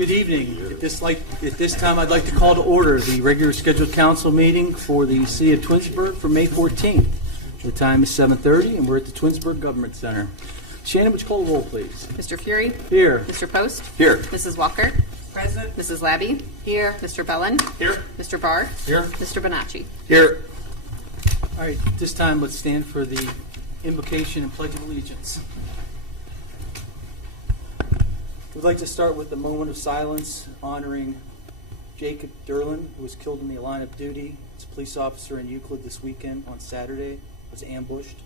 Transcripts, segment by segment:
Good evening. At this time, I'd like to call to order the regular scheduled council meeting for the City of Twinsburg for May 14th. The time is 7:30, and we're at the Twinsburg Government Center. Shannon, would you call the roll, please? Mr. Fury? Here. Mr. Post? Here. Mrs. Walker? Present. Mrs. Labby? Here. Mr. Bellin? Here. Mr. Barr? Here. Mr. Bonacci? Here. All right, at this time, let's stand for the invocation and pledge of allegiance. We'd like to start with a moment of silence honoring Jacob Derlin, who was killed in the line of duty as a police officer in Euclid this weekend on Saturday, was ambushed.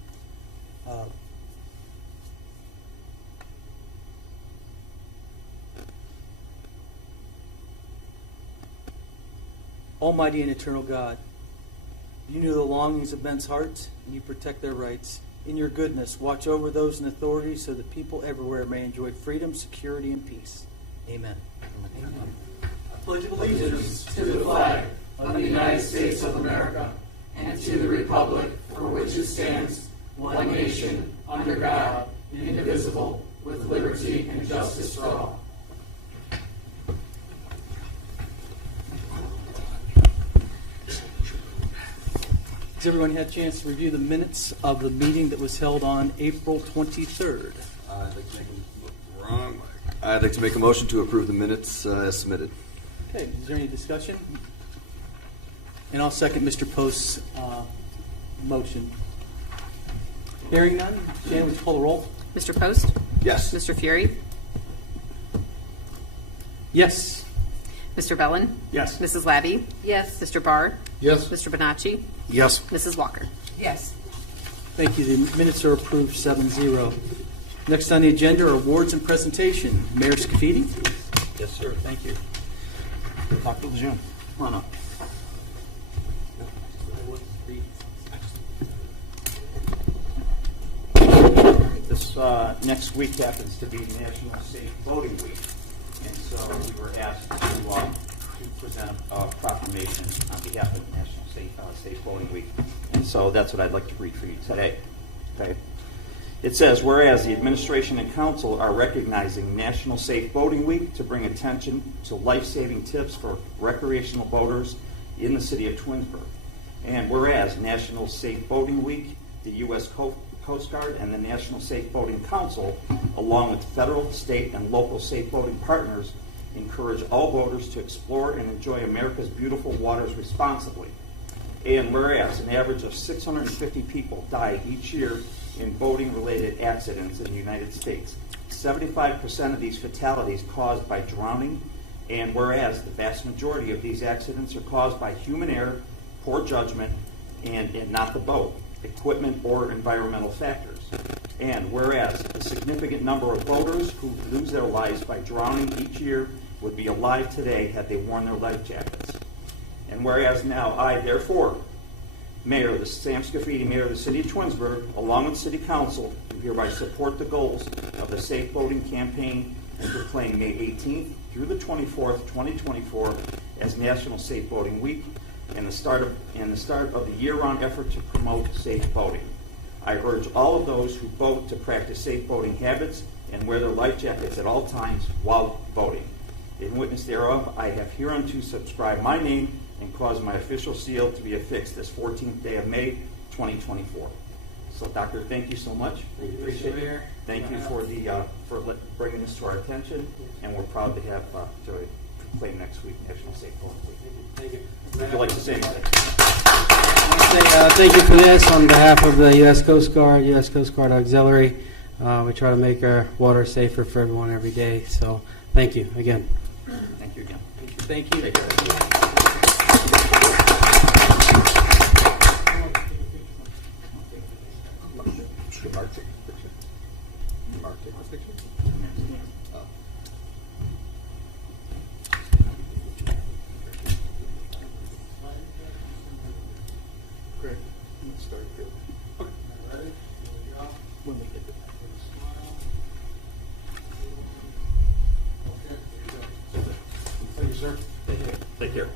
Almighty and eternal God, you know the longings of men's hearts, and you protect their rights. In your goodness, watch over those in authority so that people everywhere may enjoy freedom, security, and peace. Amen. Amen. I pledge allegiance to the flag of the United States of America and to the republic for which it stands, one nation, under God, indivisible, with liberty and justice for all. Has everyone had a chance to review the minutes of the meeting that was held on April 23rd? I'd like to make a motion to approve the minutes as submitted. Okay, is there any discussion? And I'll second Mr. Post's motion. Hearing none, Shannon, would you call the roll? Mr. Post? Yes. Mr. Fury? Yes. Mr. Bellin? Yes. Mrs. Labby? Yes. Mr. Barr? Yes. Mr. Bonacci? Yes. Mrs. Walker? Yes. Thank you. The minutes are approved 7-0. Next on the agenda are awards and presentation. Mayor Scafidi? Yes, sir. Thank you. Dr. Lejeune, come on up. This next week happens to be National Safe Voting Week, and so we were asked to present a proclamation on behalf of National Safe Voting Week, and so that's what I'd like to read for you today. Okay. It says, whereas the administration and council are recognizing National Safe Boating Week to bring attention to life-saving tips for recreational boaters in the city of Twinsburg. And whereas National Safe Boating Week, the U.S. Coast Guard, and the National Safe Boating Council, along with federal, state, and local safe boating partners, encourage all boaters to explore and enjoy America's beautiful waters responsibly. And whereas an average of 650 people die each year in boating-related accidents in the United States. 75% of these fatalities caused by drowning, and whereas the vast majority of these accidents are caused by human error, poor judgment, and not the boat, equipment, or environmental factors. And whereas a significant number of boaters who lose their lives by drowning each year would be alive today had they worn their life jackets. And whereas now I, therefore, Mayor, Sam Scafidi, Mayor of the City of Twinsburg, along with City Council, do hereby support the goals of the Safe Boating Campaign and proclaim May 18th through the 24th, 2024 as National Safe Boating Week and the start of the year-round effort to promote safe boating. I urge all of those who boat to practice safe boating habits and wear their life jackets at all times while boating. In witness thereof, I have hereunto subscribed my name and cause my official seal to be affixed this 14th day of May, 2024. So, Doctor, thank you so much. We appreciate it. Thank you for bringing this to our attention, and we're proud to have to proclaim next week National Safe Boating Week. Thank you. Would you like to say anything? Thank you for this on behalf of the U.S. Coast Guard, U.S. Coast Guard Auxiliary. We try to make our water safer for everyone every day. So, thank you again. Thank you again. Thank you. Take care. Great. Let's start here. Okay. Ready? When we get to that. Thank you, sir. Take care.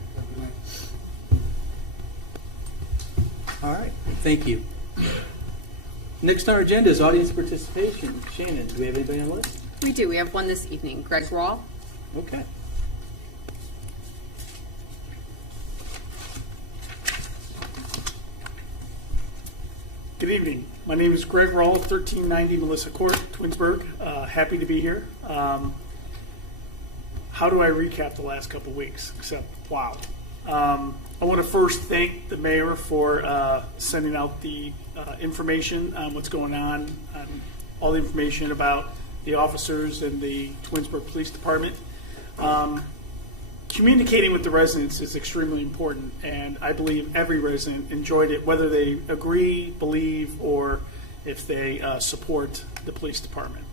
All right. Thank you. Next on our agenda is audience participation. Shannon, do we have anybody on the list? We do. We have one this evening. Greg Rawl. Okay. Good evening. My name is Greg Rawl, 1390 Melissa Court, Twinsburg. Happy to be here. How do I recap the last couple weeks? Except, wow. I want to first thank the mayor for sending out the information on what's going on, all the information about the officers and the Twinsburg Police Department. Communicating with the residents is extremely important, and I believe every resident enjoyed it, whether they agree, believe, or if they support the police department.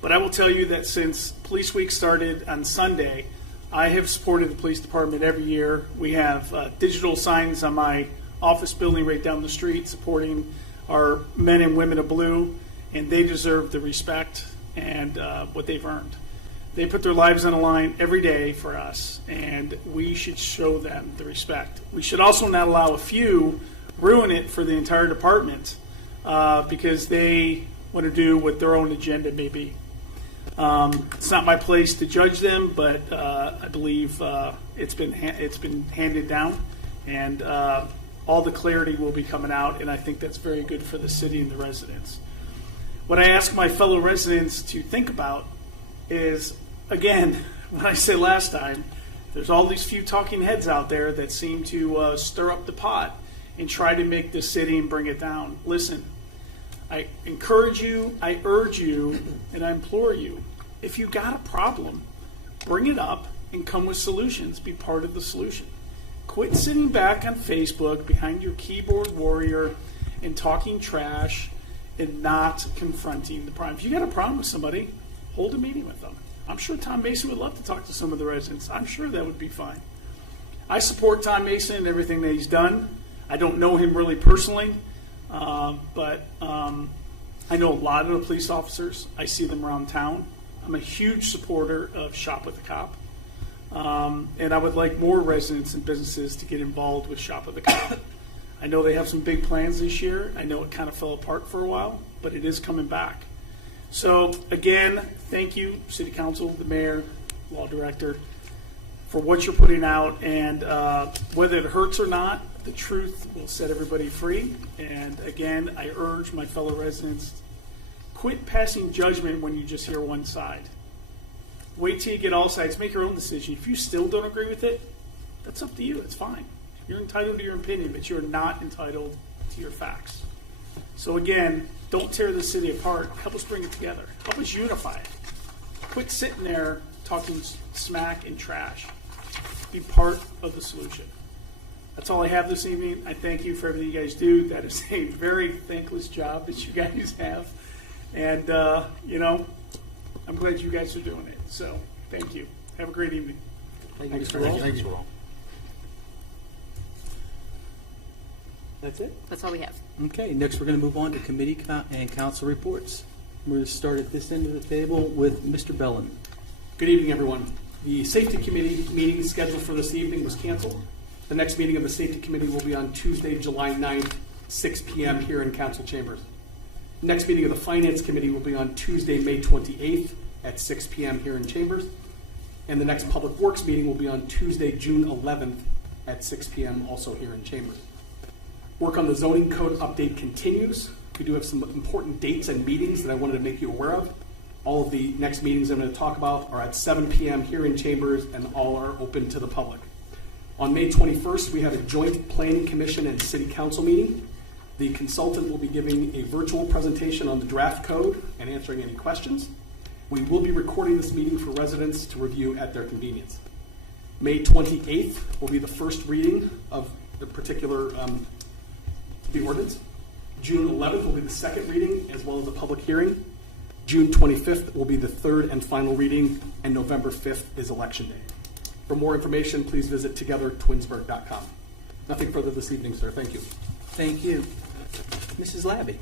But I will tell you that since Police Week started on Sunday, I have supported the police department every year. We have digital signs on my office building right down the street supporting our men and women of blue, and they deserve the respect and what they've earned. They put their lives on the line every day for us, and we should show them the respect. We should also not allow a few ruin it for the entire department because they want to do what their own agenda may be. It's not my place to judge them, but I believe it's been handed down, and all the clarity will be coming out, and I think that's very good for the city and the residents. What I ask my fellow residents to think about is, again, what I said last time, there's all these few talking heads out there that seem to stir up the pot and try to make the city and bring it down. Listen, I encourage you, I urge you, and I implore you, if you got a problem, bring it up and come with solutions. Be part of the solution. Quit sitting back on Facebook behind your keyboard warrior and talking trash and not confronting the problem. If you got a problem with somebody, hold a meeting with them. I'm sure Tom Mason would love to talk to some of the residents. I'm sure that would be fine. I support Tom Mason and everything that he's done. I don't know him really personally, but I know a lot of the police officers. I see them around town. I'm a huge supporter of Shop with a Cop. And I would like more residents and businesses to get involved with Shop with a Cop. I know they have some big plans this year. I know it kind of fell apart for a while, but it is coming back. So, again, thank you, City Council, the Mayor, Law Director, for what you're putting out. And whether it hurts or not, the truth will set everybody free. And, again, I urge my fellow residents, quit passing judgment when you just hear one side. Wait till you get all sides. Make your own decision. If you still don't agree with it, that's up to you. It's fine. You're entitled to your opinion, but you're not entitled to your facts. So, again, don't tear the city apart. Help us bring it together. Help us unify it. Quit sitting there talking smack and trash. Be part of the solution. That's all I have this evening. I thank you for everything you guys do. That is a very thankless job that you guys have. And, I'm glad you guys are doing it. So, thank you. Have a great evening. Thank you, Mr. Rawl. Thanks, Rawl. That's it? That's all we have. Okay, next we're going to move on to committee and council reports. We're going to start at this end of the table with Mr. Bellin. Good evening, everyone. The Safety Committee meeting scheduled for this evening was canceled. The next meeting of the Safety Committee will be on Tuesday, July 9th, 6 p.m. here in Council Chambers. Next meeting of the Finance Committee will be on Tuesday, May 28th at 6 p.m. here in Chambers. And the next Public Works meeting will be on Tuesday, June 11th at 6 p.m. also here in Chambers. Work on the zoning code update continues. We do have some important dates and meetings that I wanted to make you aware of. All of the next meetings I'm going to talk about are at 7 p.m. here in Chambers, and all are open to the public. On May 21st, we have a joint Planning Commission and City Council meeting. The consultant will be giving a virtual presentation on the draft code and answering any questions. We will be recording this meeting for residents to review at their convenience. May 28th will be the first reading of the particular the ordinance. June 11th will be the second reading as well as the public hearing. June 25th will be the third and final reading, and November 5th is election day. For more information, please visit togethertwinsburg.com. Nothing further this evening, sir. Thank you. Thank you. Mrs. Labby.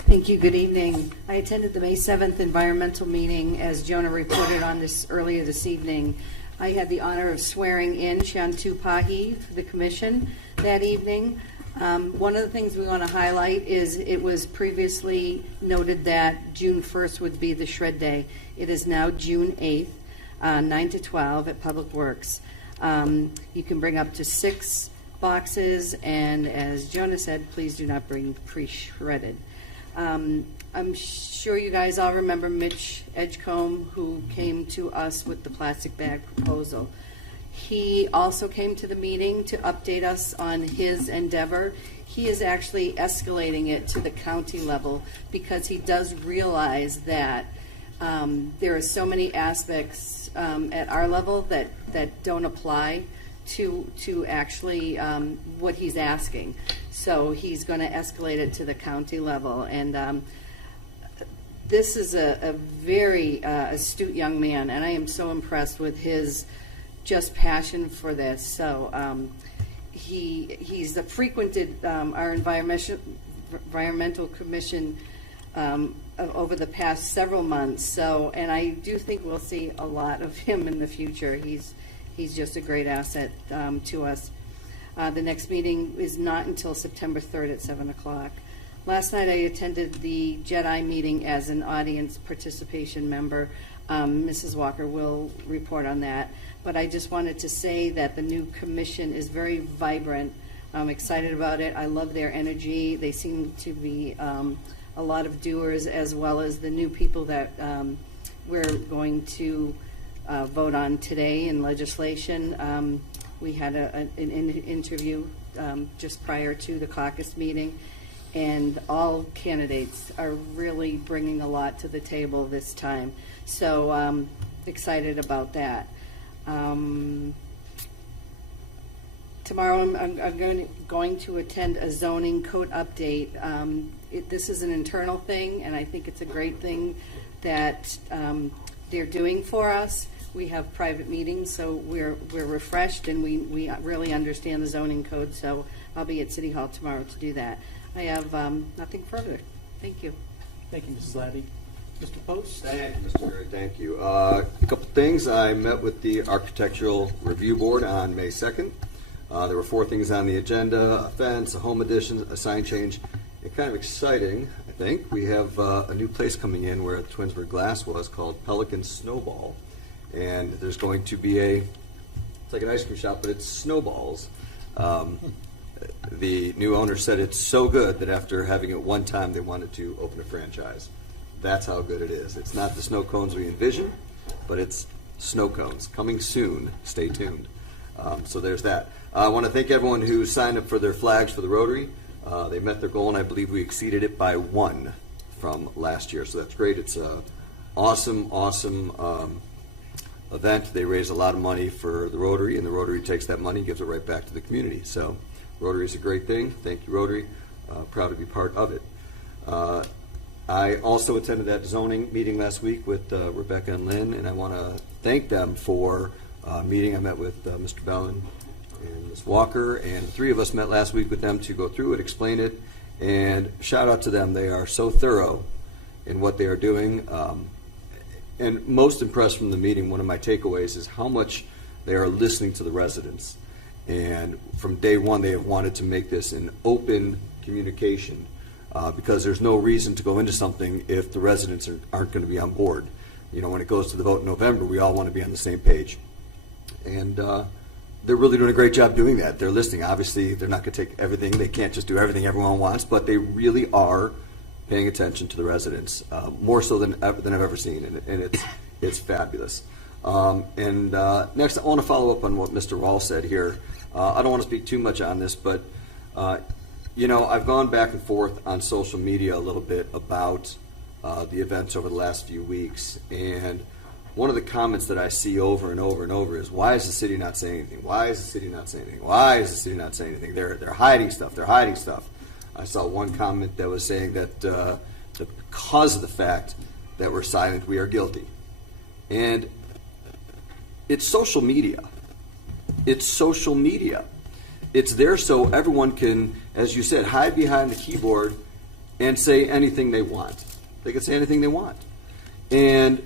Thank you. Good evening. I attended the May 7th environmental meeting, as Jonah reported on this earlier this evening. I had the honor of swearing in Shantu Pahi for the commission that evening. One of the things we want to highlight is it was previously noted that June 1st would be the shred day. It is now June 8th, 9 to 12 at Public Works. You can bring up to 6 boxes, and as Jonah said, please do not bring pre-shredded. I'm sure you guys all remember Mitch Edgecombe, who came to us with the plastic bag proposal. He also came to the meeting to update us on his endeavor. He is actually escalating it to the county level because he does realize that there are so many aspects at our level that don't apply to actually what he's asking. So he's going to escalate it to the county level. And this is a very astute young man, and I am so impressed with his just passion for this. So he's frequented our environmental commission over the past several months. So, and I do think we'll see a lot of him in the future. He's just a great asset to us. The next meeting is not until September 3rd at 7 o'clock. Last night I attended the JEDI meeting as an audience participation member. Mrs. Walker will report on that. But I just wanted to say that the new commission is very vibrant. I'm excited about it. I love their energy. They seem to be a lot of doers, as well as the new people that we're going to vote on today in legislation. We had an interview just prior to the caucus meeting, and all candidates are really bringing a lot to the table this time. So excited about that. Tomorrow I'm going to attend a zoning code update. This is an internal thing, and I think it's a great thing that they're doing for us. We have private meetings, so we're refreshed, and we really understand the zoning code. So I'll be at City Hall tomorrow to do that. I have nothing further. Thank you. Thank you, Mrs. Labby. Mr. Post? Thank you, Mr. Murray. Thank you. A couple things. I met with the Architectural Review Board on May 2nd. There were 4 things on the agenda: a fence, a home addition, a sign change. And kind of exciting, I think, we have a new place coming in where the Twinsburg Glass was, called Pelican Snowball. And there's going to be it's like an ice cream shop, but it's snowballs. The new owner said it's so good that after having it one time, they wanted to open a franchise. That's how good it is. It's not the snow cones we envision, but it's snow cones. Coming soon. Stay tuned. So there's that. I want to thank everyone who signed up for their flags for the Rotary. They met their goal, and I believe we exceeded it by 1 from last year. So that's great. It's an awesome event. They raise a lot of money for the Rotary, and the Rotary takes that money and gives it right back to the community. So Rotary is a great thing. Thank you, Rotary. Proud to be part of it. I also attended that zoning meeting last week with Rebecca and Lynn, and I want to thank them for meeting. I met with Mr. Bellin and Ms. Walker, and the 3 of us met last week with them to go through it, explain it, and shout out to them. They are so thorough in what they are doing. And most impressed from the meeting, one of my takeaways is how much they are listening to the residents. And from day one, they have wanted to make this an open communication because there's no reason to go into something if the residents aren't going to be on board. You know, when it goes to the vote in November, we all want to be on the same page. And they're really doing a great job doing that. They're listening. Obviously, they're not going to take everything. They can't just do everything everyone wants, but they really are paying attention to the residents, more so than I've ever seen, and it's fabulous. Next, I want to follow up on what Mr. Rawl said here. I don't want to speak too much on this, but you know, I've gone back and forth on social media a little bit about the events over the last few weeks, and one of the comments that I see over and over and over is, why is the city not saying anything? Why is the city not saying anything? Why is the city not saying anything? They're hiding stuff. They're hiding stuff. I saw one comment that was saying that because of the fact that we're silent, we are guilty. And it's social media. It's social media. It's there so everyone can, as you said, hide behind the keyboard and say anything they want. They can say anything they want. And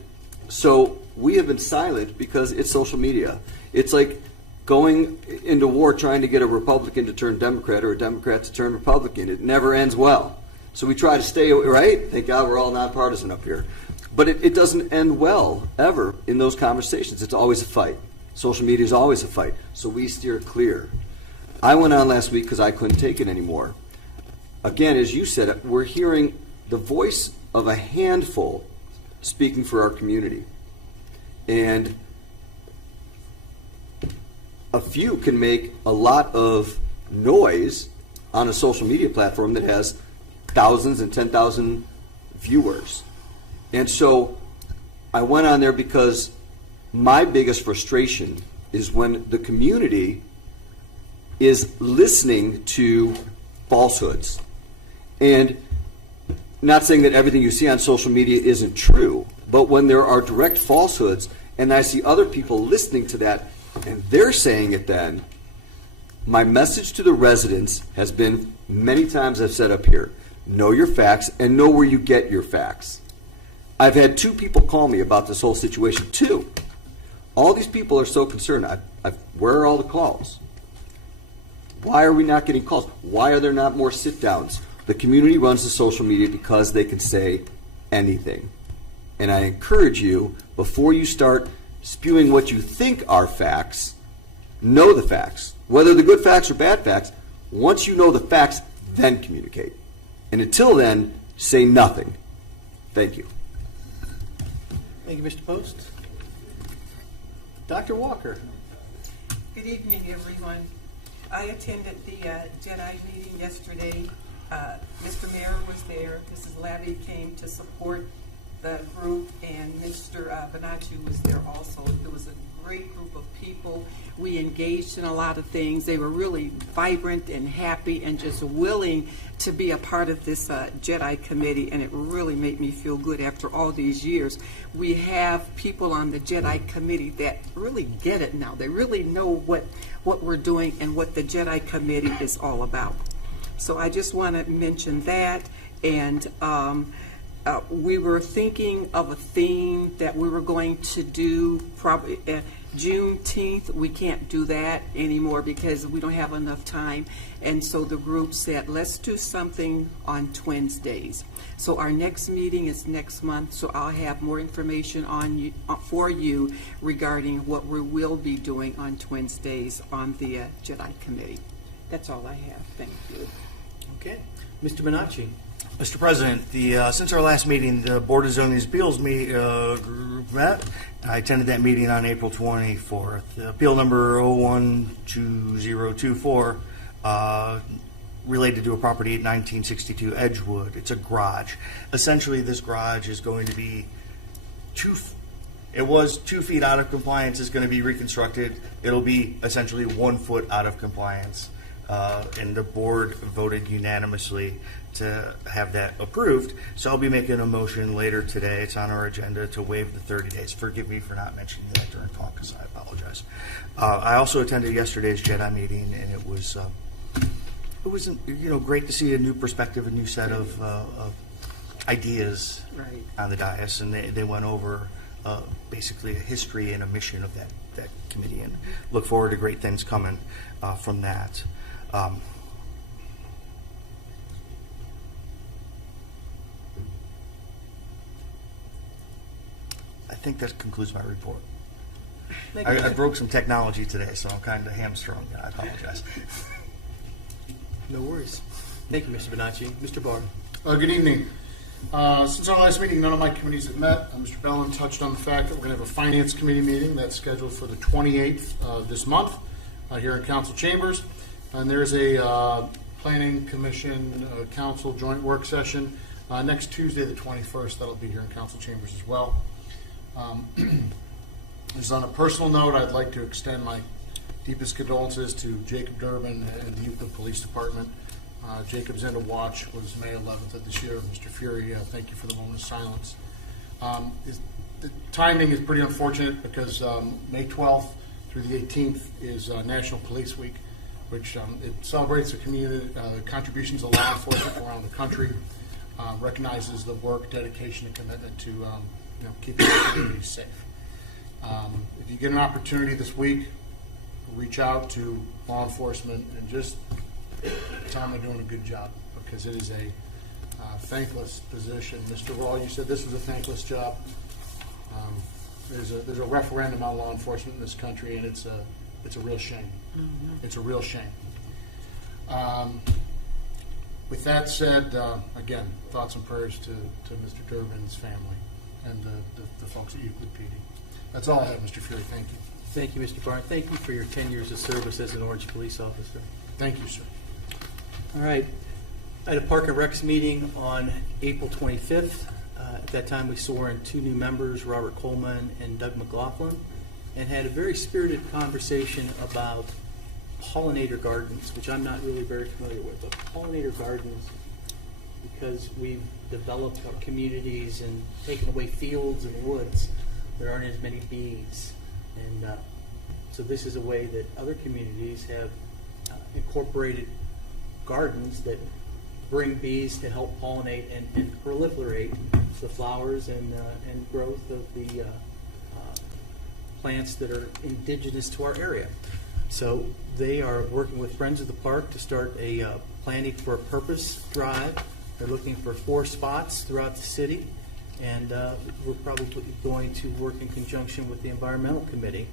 so we have been silent because it's social media. It's like going into war trying to get a Republican to turn Democrat or a Democrat to turn Republican. It never ends well. So we try to stay, right? Thank God we're all nonpartisan up here. But it doesn't end well, ever, in those conversations. It's always a fight. Social media is always a fight. So we steer clear. I went on last week because I couldn't take it anymore. Again, as you said, we're hearing the voice of a handful speaking for our community. And a few can make a lot of noise on a social media platform that has thousands and 10,000 viewers. And so I went on there because my biggest frustration is when the community is listening to falsehoods. And not saying that everything you see on social media isn't true, but when there are direct falsehoods and I see other people listening to that and they're saying it then, my message to the residents has been, many times I've said up here, know your facts and know where you get your facts. I've had 2 people call me about this whole situation. 2. All these people are so concerned. Where are all the calls? Why are we not getting calls? Why are there not more sit-downs? The community runs the social media because they can say anything. And I encourage you, before you start spewing what you think are facts, know the facts. Whether they're good facts or bad facts, once you know the facts, then communicate. And until then, say nothing. Thank you. Thank you, Mr. Post. Dr. Walker. Good evening, everyone. I attended the Jedi meeting yesterday. Mr. Mayor was there. Mrs. Labby came to support the group, and Mr. Bonacci was there also. It was a great group of people. We engaged in a lot of things. They were really vibrant and happy and just willing to be a part of this Jedi committee, and it really made me feel good after all these years. We have people on the Jedi committee that really get it now. They really know what we're doing and what the Jedi committee is all about. So I just want to mention that, and we were thinking of a theme that we were going to do probably Juneteenth. We can't do that anymore because we don't have enough time. And so the group said, let's do something on Twins Days. So our next meeting is next month, so I'll have more information for you regarding what we will be doing on Twins Days on the Jedi Committee. That's all I have. Thank you. Okay. Mr. Bonacci. Mr. President, since our last meeting, the Board of Zoning Appeals group met. I attended that meeting on April 24th. Appeal number 012024 related to a property at 1962 Edgewood. It's a garage. Essentially, this garage is going to be it was 2 feet out of compliance. It's going to be reconstructed. It'll be essentially 1 foot out of compliance. And the board voted unanimously to have that approved. So I'll be making a motion later today. It's on our agenda to waive the 30 days. Forgive me for not mentioning that during caucus. I apologize. I also attended yesterday's Jedi meeting, and it was great to see a new perspective, a new set of ideas Right. on the dais, and they went over basically a history and a mission of that committee, and look forward to great things coming from that. I think that concludes my report. I broke some technology today, so I'm kind of hamstrung. I apologize. No worries. Thank you, Mr. Bonacci. Mr. Barr. Good evening. Since our last meeting, none of my committees have met. Mr. Bellin touched on the fact that we're going to have a Finance Committee meeting that's scheduled for the 28th of this month here in Council Chambers. And there's a Planning Commission Council joint work session next Tuesday, the 21st. That'll be here in Council Chambers as well. Just on a personal note, I'd like to extend my deepest condolences to Jacob Durbin and the Euclid Police Department. Jacob's end of watch was May 11th of this year. Mr. Fury, thank you for the moment of silence. The timing is pretty unfortunate because May 12th through the 18th is National Police Week, which it celebrates the community, the contributions of law enforcement around the country, recognizes the work, dedication, and commitment to keeping our communities safe. If you get an opportunity this week, reach out to law enforcement and just tell them they're doing a good job, because it is a thankless position. Mr. Rawl, you said this was a thankless job. There's a referendum on law enforcement in this country, and it's a real shame. Mm-hmm. It's a real shame. With that said, again, thoughts and prayers to Mr. Durbin's family and the folks at Euclid PD. That's all I have, Mr. Fury. Thank you. Thank you, Mr. Barnes. Thank you for your 10 years of service as an Orange police officer. Thank you, sir. All right. At a Park and Recs meeting on April 25th, at that time we swore in 2 new members, Robert Coleman and Doug McLaughlin, and had a very spirited conversation about pollinator gardens, which I'm not really very familiar with, but pollinator gardens, because we've developed our communities and taken away fields and woods, there aren't as many bees. And so this is a way that other communities have incorporated gardens that bring bees to help pollinate and proliferate the flowers and growth of the plants that are indigenous to our area. So they are working with Friends of the Park to start a Planting for a Purpose drive. They're looking for 4 spots throughout the city, and we're probably going to work in conjunction with the Environmental Committee.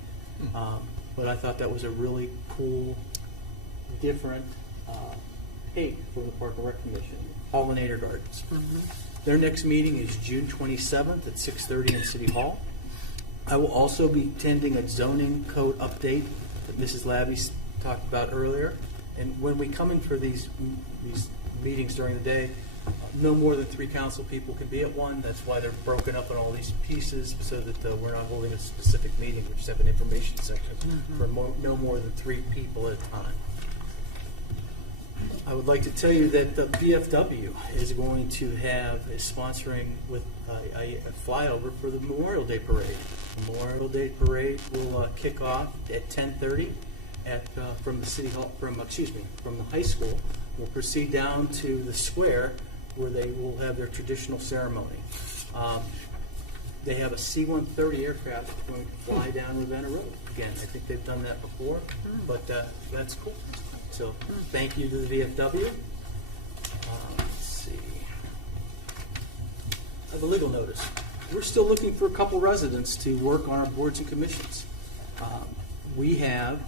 But I thought that was a really cool, different take for the Park and Rec Commission, pollinator gardens. Their next meeting is June 27th at 6:30 in City Hall. I will also be attending a zoning code update that Mrs. Labby talked about earlier. And when we come in for these meetings during the day, no more than 3 council people can be at one. That's why they're broken up in all these pieces, so that we're not holding a specific meeting. We just have an information section for no more than 3 people at a time. I would like to tell you that the BFW is sponsoring with a flyover for the Memorial Day Parade. The Memorial Day Parade will kick off at 10:30 from the City Hall, from the high school. We'll proceed down to the square where they will have their traditional ceremony. They have a C-130 aircraft going to fly down Ravenna Road. Again, I think they've done that before, but that's cool. So thank you to the VFW. Let's see. I have a legal notice. We're still looking for a couple residents to work on our boards and commissions. We have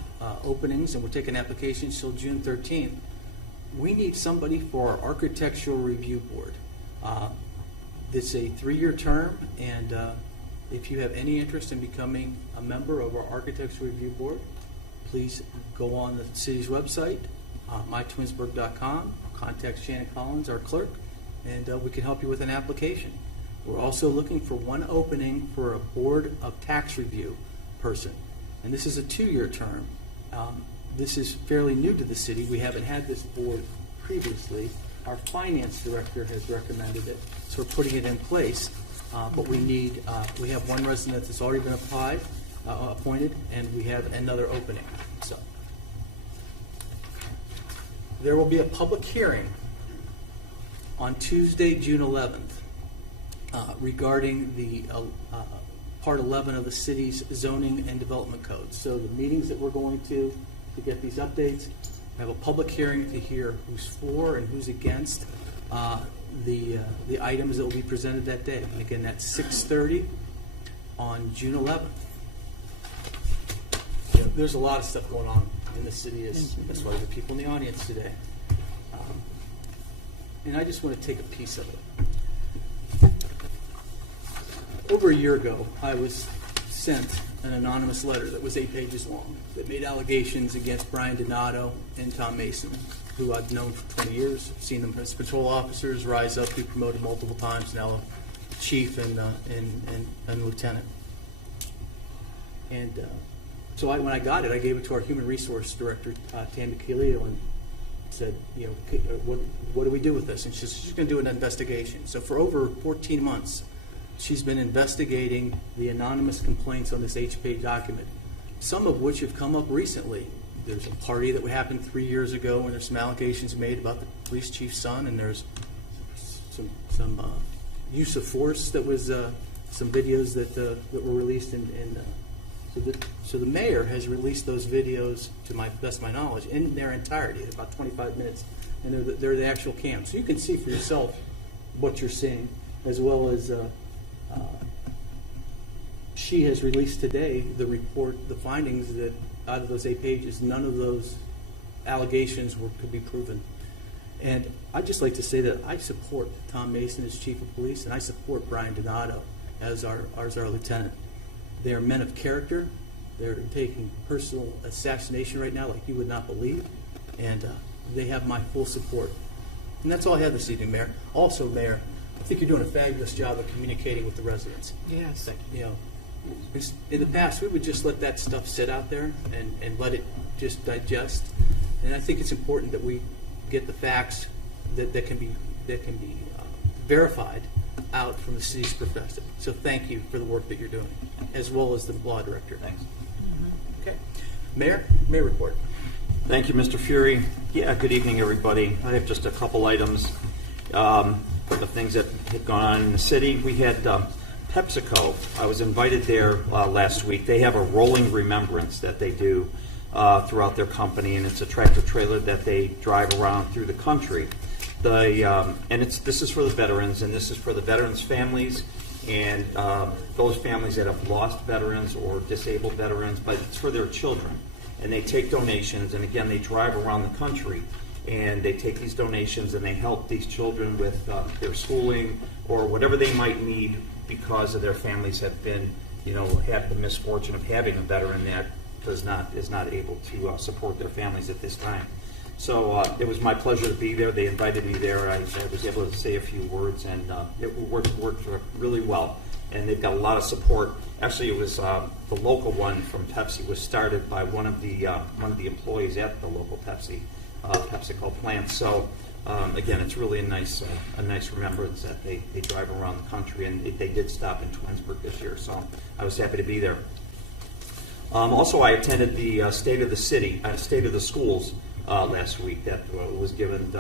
openings, and we're taking applications till June 13th. We need somebody for our Architectural Review Board. It's a 3-year term, and if you have any interest in becoming a member of our Architectural Review Board, please go on the city's website, mytwinsburg.com, contact Shannon Collins, our clerk, and we can help you with an application. We're also looking for 1 opening for a Board of Tax Review person, and this is a 2-year term. This is fairly new to the city. We haven't had this board previously. Our finance director has recommended it, so we're putting it in place. But we have 1 resident that's already been appointed, and we have another opening. So there will be a public hearing on Tuesday, June 11th, regarding the Part 11 of the city's zoning and development code. So the meetings that we're going to get these updates, have a public hearing to hear who's for and who's against the items that will be presented that day. And again, that's 6:30 on June 11th. There's a lot of stuff going on in the city. That's why there are people in the audience today. And I just want to take a piece of it. Over a year ago, I was sent an anonymous letter that was 8 pages long that made allegations against Brian Donato and Tom Mason, who I've known for 20 years, seen them as patrol officers, rise up, be promoted multiple times, now chief and lieutenant. And so when I got it, I gave it to our human resource director, Tammy Keelio, and said, what do we do with this? And she's going to do an investigation. So for over 14 months, she's been investigating the anonymous complaints on this 8-page document, some of which have come up recently. There's a party that happened 3 years ago, and there's some allegations made about the police chief's son, and there's some use of force that was some videos that were released so the mayor has released those videos, to my best of my knowledge, in their entirety, about 25 minutes, and they're the actual cam. So you can see for yourself what you're seeing, as well as she has released today the report, the findings that out of those 8 pages, none of those allegations could be proven. And I'd just like to say that I support Tom Mason as chief of police, and I support Brian Donato as our lieutenant. They are men of character. They're taking personal assassination right now like you would not believe, and they have my full support. And that's all I have this evening, Mayor. Also, Mayor, I think you're doing a fabulous job of communicating with the residents. Yes. You know, in the past, we would just let that stuff sit out there and let it just digest. And I think it's important that we get the facts that can be verified out from the city's perspective. So thank you for the work that you're doing, as well as the law director. Thanks. Okay, Mayor report. Thank you, Mr. Fury. Yeah, good evening, everybody. I have just a couple items of things that have gone on in the city. We had PepsiCo. I was invited there last week. They have a rolling remembrance that they do throughout their company, and it's a tractor trailer that they drive around through the country. This is for the veterans, and this is for the veterans' families and those families that have lost veterans or disabled veterans, but it's for their children. And they take donations, and again, they drive around the country, and they take these donations and they help these children with their schooling or whatever they might need because of their families have been, have the misfortune of having a veteran that is not able to support their families at this time. So it was my pleasure to be there. They invited me there. I was able to say a few words, and it worked really well. And they've got a lot of support. Actually, it was the local one from Pepsi was started by one of the employees at the local PepsiCo plant. So again, it's really a nice remembrance that they drive around the country, and they did stop in Twinsburg this year. So I was happy to be there. Also, I attended the State of the Schools last week. That was given.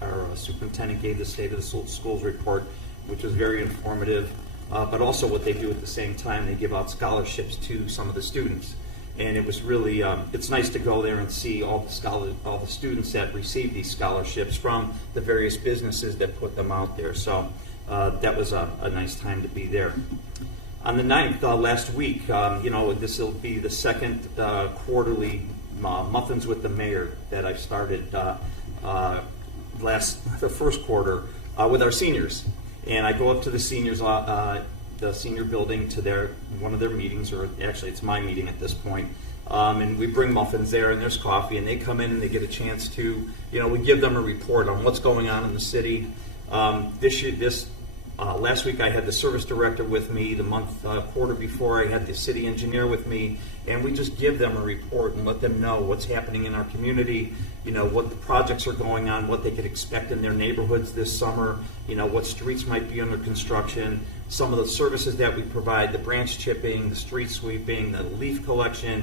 Our superintendent gave the State of the Schools report, which was very informative. But also what they do at the same time, they give out scholarships to some of the students. And it was really, it's nice to go there and see all the students that receive these scholarships from the various businesses that put them out there. So that was a nice time to be there. On the 9th, last week, this will be the second quarterly Muffins with the Mayor that I started the first quarter with our seniors. And I go up to the seniors, the senior building to one of their meetings, or actually it's my meeting at this point. And we bring muffins there, and there's coffee, and they come in and they get a chance to, we give them a report on what's going on in the city. Last week I had the service director with me. The quarter before I had the city engineer with me, and we just give them a report and let them know what's happening in our community, what the projects are going on, what they could expect in their neighborhoods this summer, what streets might be under construction, some of the services that we provide, the branch chipping, the street sweeping, the leaf collection,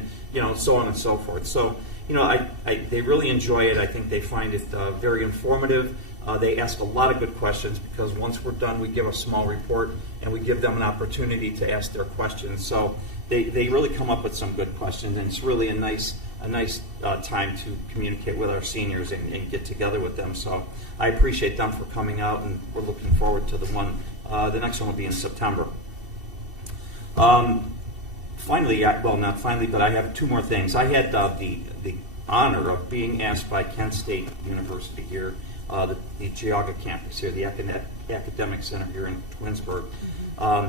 so on and so forth. So, they really enjoy it. I think they find it very informative. They ask a lot of good questions because once we're done, we give a small report and we give them an opportunity to ask their questions. So they really come up with some good questions, and it's really a nice time to communicate with our seniors and get together with them. So I appreciate them for coming out, and we're looking forward to the next one will be in September. Finally, not finally, but I have two more things. I had the honor of being asked by Kent State University here, the Geauga campus here, the academic center here in Twinsburg.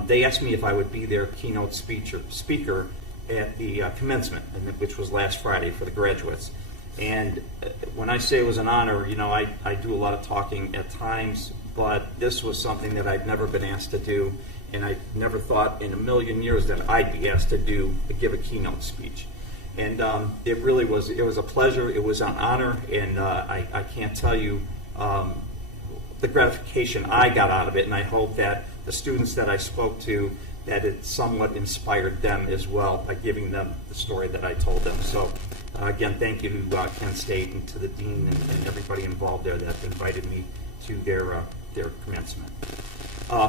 They asked me if I would be their keynote speaker at the commencement, which was last Friday for the graduates. And when I say it was an honor, I do a lot of talking at times, but this was something that I'd never been asked to do, and I never thought in a million years that I'd be asked to give a keynote speech. And it was a pleasure, it was an honor, and I can't tell you the gratification I got out of it, and I hope that the students that I spoke to, that it somewhat inspired them as well by giving them the story that I told them. So again, thank you to Kent State and to the dean and everybody involved there that invited me to their commencement.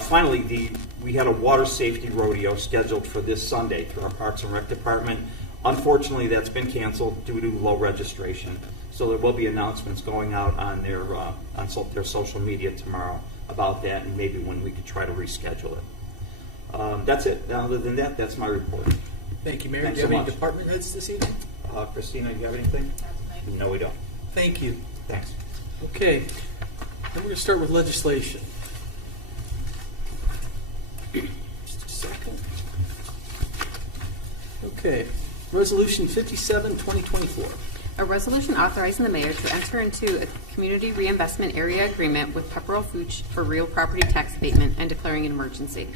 Finally, we had a water safety rodeo scheduled for this Sunday through our Parks and Rec department. Unfortunately, that's been canceled due to low registration. So there will be announcements going out on their social media tomorrow about that, and maybe when we could try to reschedule it. That's it. Other than that, that's my report. Thank you, Mayor. Thanks Do you have so any much. department heads this evening? Christina, do you have anything? No, we don't. Thank you. Thanks. Okay, then we're going to start with legislation. Just a second. Okay, Resolution 57, 2024. A resolution authorizing the mayor to enter into a community reinvestment area agreement with Pepperell Fooch for real property tax abatement and declaring an emergency.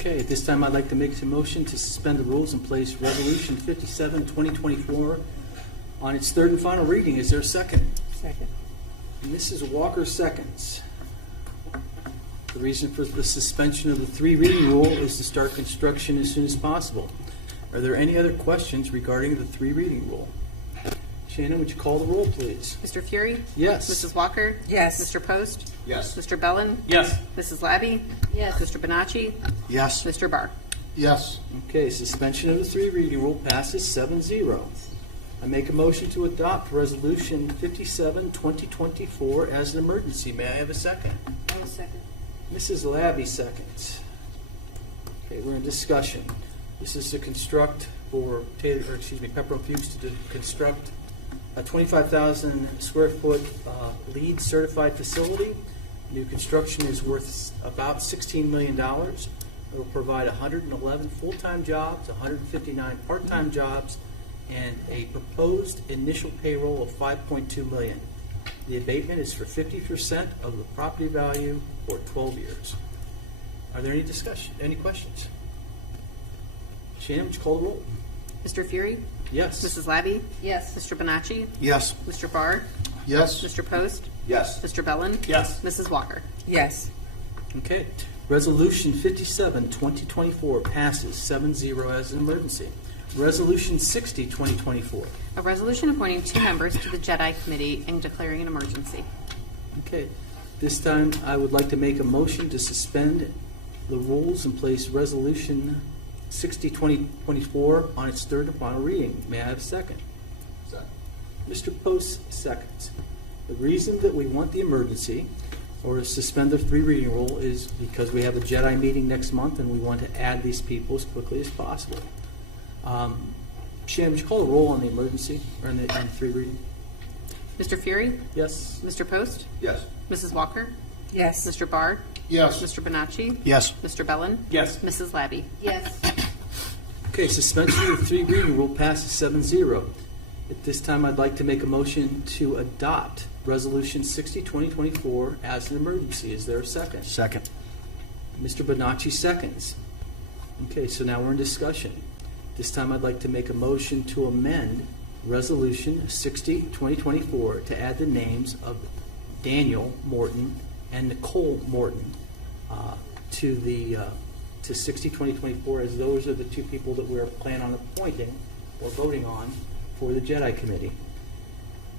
Okay, at this time, I'd like to make a motion to suspend the rules and place Resolution 57, 2024 on its third and final reading. Is there a second? Second. Mrs. Walker seconds. The reason for the suspension of the three reading rule is to start construction as soon as possible. Are there any other questions regarding the three reading rule? Shannon, would you call the roll, please? Mr. Fury? Yes. Mrs. Walker? Yes. Mr. Post? Yes. Mr. Bellin? Yes. Mrs. Labby? Yes. Mr. Bonacci? Yes. Mr. Barr? Yes. Okay, suspension of the three reading rule passes 7-0. I make a motion to adopt Resolution 57, 2024 as an emergency. May I have a second? One second. Mrs. Labby seconds. Okay, we're in discussion. This is to construct for Pepperell Fooch to construct a 25,000 square foot LEED certified facility. New construction is worth about $16 million. It will provide 111 full-time jobs, 159 part-time jobs, and a proposed initial payroll of $5.2 million. The abatement is for 50% of the property value for 12 years. Are there any questions? Shannon, would you call the roll? Mr. Fury? Yes. Mrs. Labby? Yes. Mr. Bonacci? Yes. Mr. Barr? Yes. Mr. Post? Yes. Mr. Bellin? Yes. Mrs. Walker? Yes. Okay. Resolution 57, 2024 passes 7-0 as an emergency. Resolution 60, 2024. A resolution appointing 2 members to the JEDI Committee and declaring an emergency. Okay. This time, I would like to make a motion to suspend the rules and place Resolution 60, 2024 on its third and final reading. May I have a second? Second. Mr. Post seconds. The reason that we want the emergency or suspend the three reading rule is because we have a JEDI meeting next month and we want to add these people as quickly as possible. Shannon, would you call the roll on the emergency or on the three reading? Mr. Fury? Yes. Mr. Post? Yes. Mrs. Walker? Yes. Mr. Barr? Yes. Mr. Bonacci? Yes. Mr. Bellin? Yes. Mrs. Labby? Yes. Okay, suspension of the three reading rule passes 7-0. At this time, I'd like to make a motion to adopt Resolution 60, 2024 as an emergency. Is there a second? Second. Mr. Bonacci seconds. Okay, so now we're in discussion. This time I'd like to make a motion to amend Resolution 60, 2024 to add the names of Daniel Morton and Nicole Morton to 60, 2024, as those are the two people that we're planning on appointing or voting on for the JEDI Committee.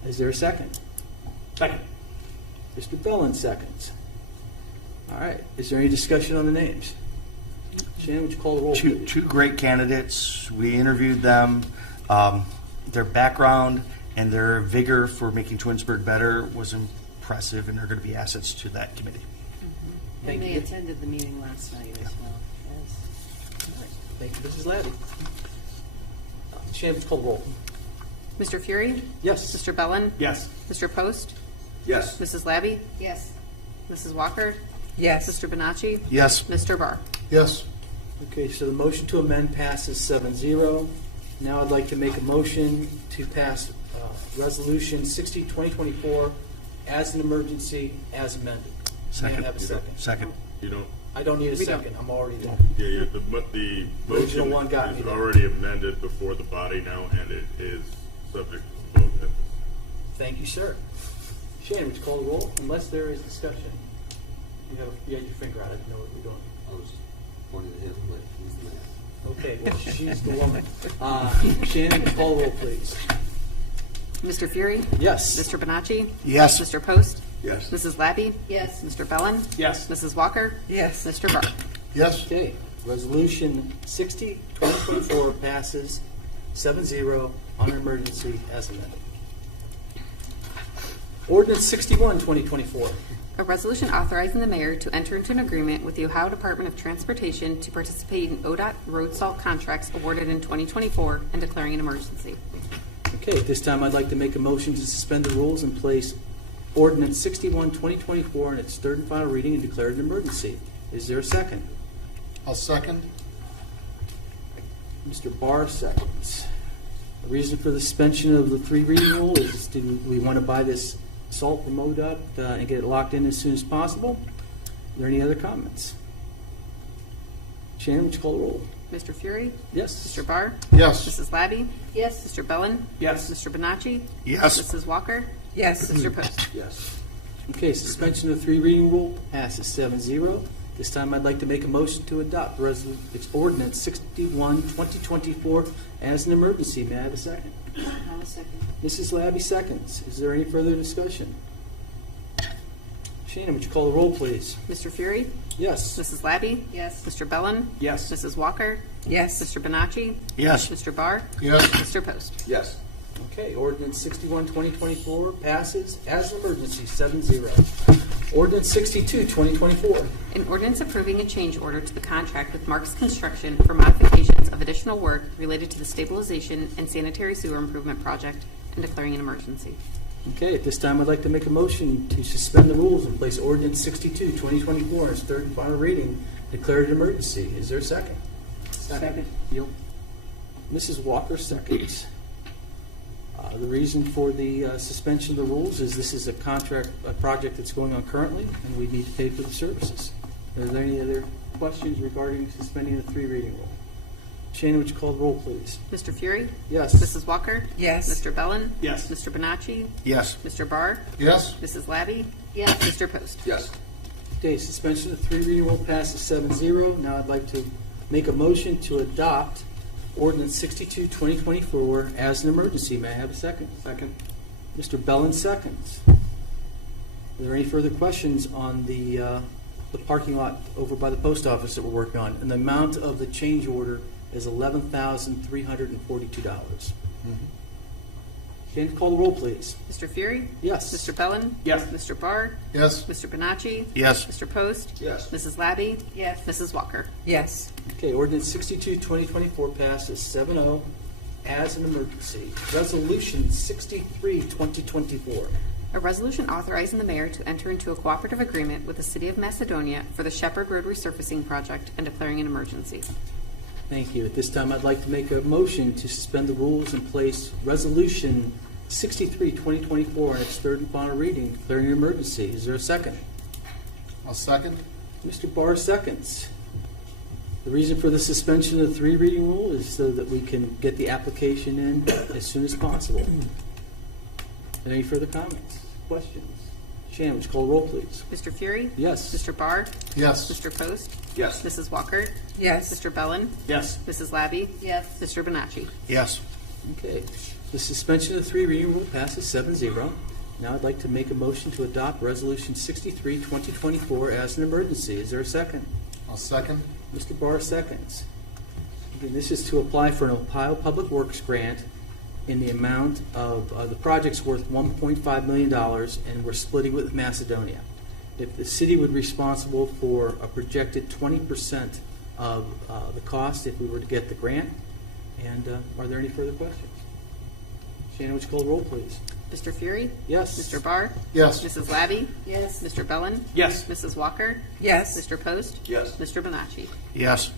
Is there a second? Second. Mr. Bellin seconds. All right. Is there any discussion on the names? Shannon, would you call the roll, Two, please? two great candidates. We interviewed them. Their background and their vigor for making Twinsburg better was impressive, and they're going to be assets to that committee. Thank And they you. attended the meeting last night as well. Thank you, Mrs. Labby. Shannon, would you call the roll? Mr. Fury? Yes. Mr. Bellin? Yes. Mr. Post? Yes. Mrs. Labby? Yes. Mrs. Walker? Yes. Mr. Bonacci? Yes. Mr. Barr? Yes. Okay, so the motion to amend passes 7-0. Now I'd like to make a motion to pass Resolution 60, 2024 as an emergency as amended. May I Second. have a second? Second. You don't, I don't need a We don't. second. I'm already there. yeah, the Original motion one got me is there. already amended before the body now, and it is subject to vote. Thank you, sir. Shannon, would you call the roll? Unless there is discussion. You had your finger out. I didn't know what you're doing. I was pointing at him like he's the man. Okay, well, she's the woman. Shannon, call the roll, please. Mr. Fury? Yes. Mr. Bonacci? Yes. Mr. Post? Yes. Mrs. Labby? Yes. Mr. Bellin? Yes. Mrs. Walker? Yes. Mr. Barr? Yes. Okay, Resolution 60, 2024 passes 7-0 on an emergency as amended. Ordinance 61, 2024. A resolution authorizing the mayor to enter into an agreement with the Ohio Department of Transportation to participate in ODOT road salt contracts awarded in 2024 and declaring an emergency. Okay, at this time, I'd like to make a motion to suspend the rules and place ordinance 61, 2024 in its third and final reading and declare it an emergency. Is there a second? I'll second. Mr. Barr seconds. The reason for the suspension of the three reading rule is we want to buy this salt from MoDOT and get it locked in as soon as possible. Are there any other comments? Shannon, would you call the roll? Mr. Fury? Yes. Mr. Barr? Yes. Mrs. Labby? Yes. Mr. Bellin? Yes. Mr. Bonacci? Yes. Mrs. Walker? Yes. Mr. Post? Yes. Okay, suspension of the three reading rule passes 7-0. This time I'd like to make a motion to adopt it's ordinance 61, 2024 as an emergency. May I have a second? I'll second. Mrs. Labby seconds. Is there any further discussion? Shannon, would you call the roll, please? Mr. Fury? Yes. Mrs. Labby? Yes. Mr. Bellin? Yes. Mrs. Walker? Yes. Mr. Bonacci? Yes. Mr. Barr? Yes. Mr. Post? Yes. Okay, ordinance 61, 2024 passes as an emergency, 7-0. Ordinance 62, 2024. An ordinance approving a change order to the contract with Marks Construction for modifications of additional work related to the stabilization and sanitary sewer improvement project and declaring an emergency. Okay, at this time I'd like to make a motion to suspend the rules and place ordinance 62, 2024 in its third and final reading, declare it an emergency. Is there a second? Second. Mrs. Walker seconds. The reason for the suspension of the rules is this is a project that's going on currently, and we need to pay for the services. Are there any other questions regarding suspending the three reading rule? Shannon, would you call the roll, please? Mr. Fury? Yes. Mrs. Walker? Yes. Mr. Bellin? Yes. Mr. Bonacci? Yes. Mr. Barr? Yes. Mrs. Labby? Yes. Mr. Post? Yes. Okay, suspension of the three reading rule passes 7-0. Now I'd like to make a motion to adopt ordinance 62, 2024 as an emergency. May I have a second? Second. Mr. Bellin seconds. Are there any further questions on the parking lot over by the post office that we're working on? And the amount of the change order is $11,342. Can you call the roll, please? Mr. Fury? Yes. Mr. Bellin? Yes. Mr. Barr? Yes. Mr. Bonacci? Yes. Mr. Post? Yes. Mrs. Labby? Yes. Mrs. Walker? Yes. Okay, ordinance 62, 2024 passes 7-0 as an emergency. Resolution 63, 2024. A resolution authorizing the mayor to enter into a cooperative agreement with the City of Macedonia for the Shepherd Road resurfacing project and declaring an emergency. Thank you. At this time, I'd like to make a motion to suspend the rules and place Resolution 63, 2024 in its third and final reading, declaring an emergency. Is there a second? I'll second. Mr. Barr seconds. The reason for the suspension of the three reading rule is so that we can get the application in as soon as possible. Any further comments, questions? Shannon, would you call the roll, please? Mr. Fury? Yes. Mr. Barr? Yes. Mr. Post? Yes. Mrs. Walker? Yes. Mr. Bellin? Yes. Mrs. Labby? Yes. Mr. Bonacci? Yes. Okay. The suspension of the three reading rule passes 7-0. Now I'd like to make a motion to adopt Resolution 63, 2024 as an emergency. Is there a second? I'll second. Mr. Barr seconds. Again, this is to apply for an Ohio Public Works grant in the amount of, the project's worth $1.5 million, and we're splitting with Macedonia. If the city would be responsible for a projected 20% of the cost if we were to get the grant. And are there any further questions? Shannon, would you call the roll, please? Mr. Fury? Yes. Mr. Barr? Yes. Mrs. Labby? Yes. Mr. Bellin? Yes. Mrs. Walker? Yes. Mr. Post? Yes. Mr. Bonacci? Yes.